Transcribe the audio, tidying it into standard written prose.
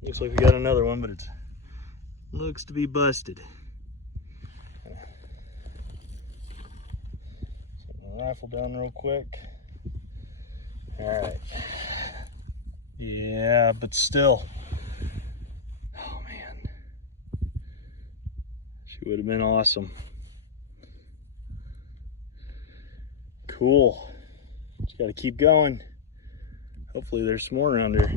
Looks like we got another one, but it looks to be busted. Set my rifle down real quick. All right. Yeah, but still. Oh man. She would have been awesome. Cool. Just got to keep going. Hopefully there's some more around here.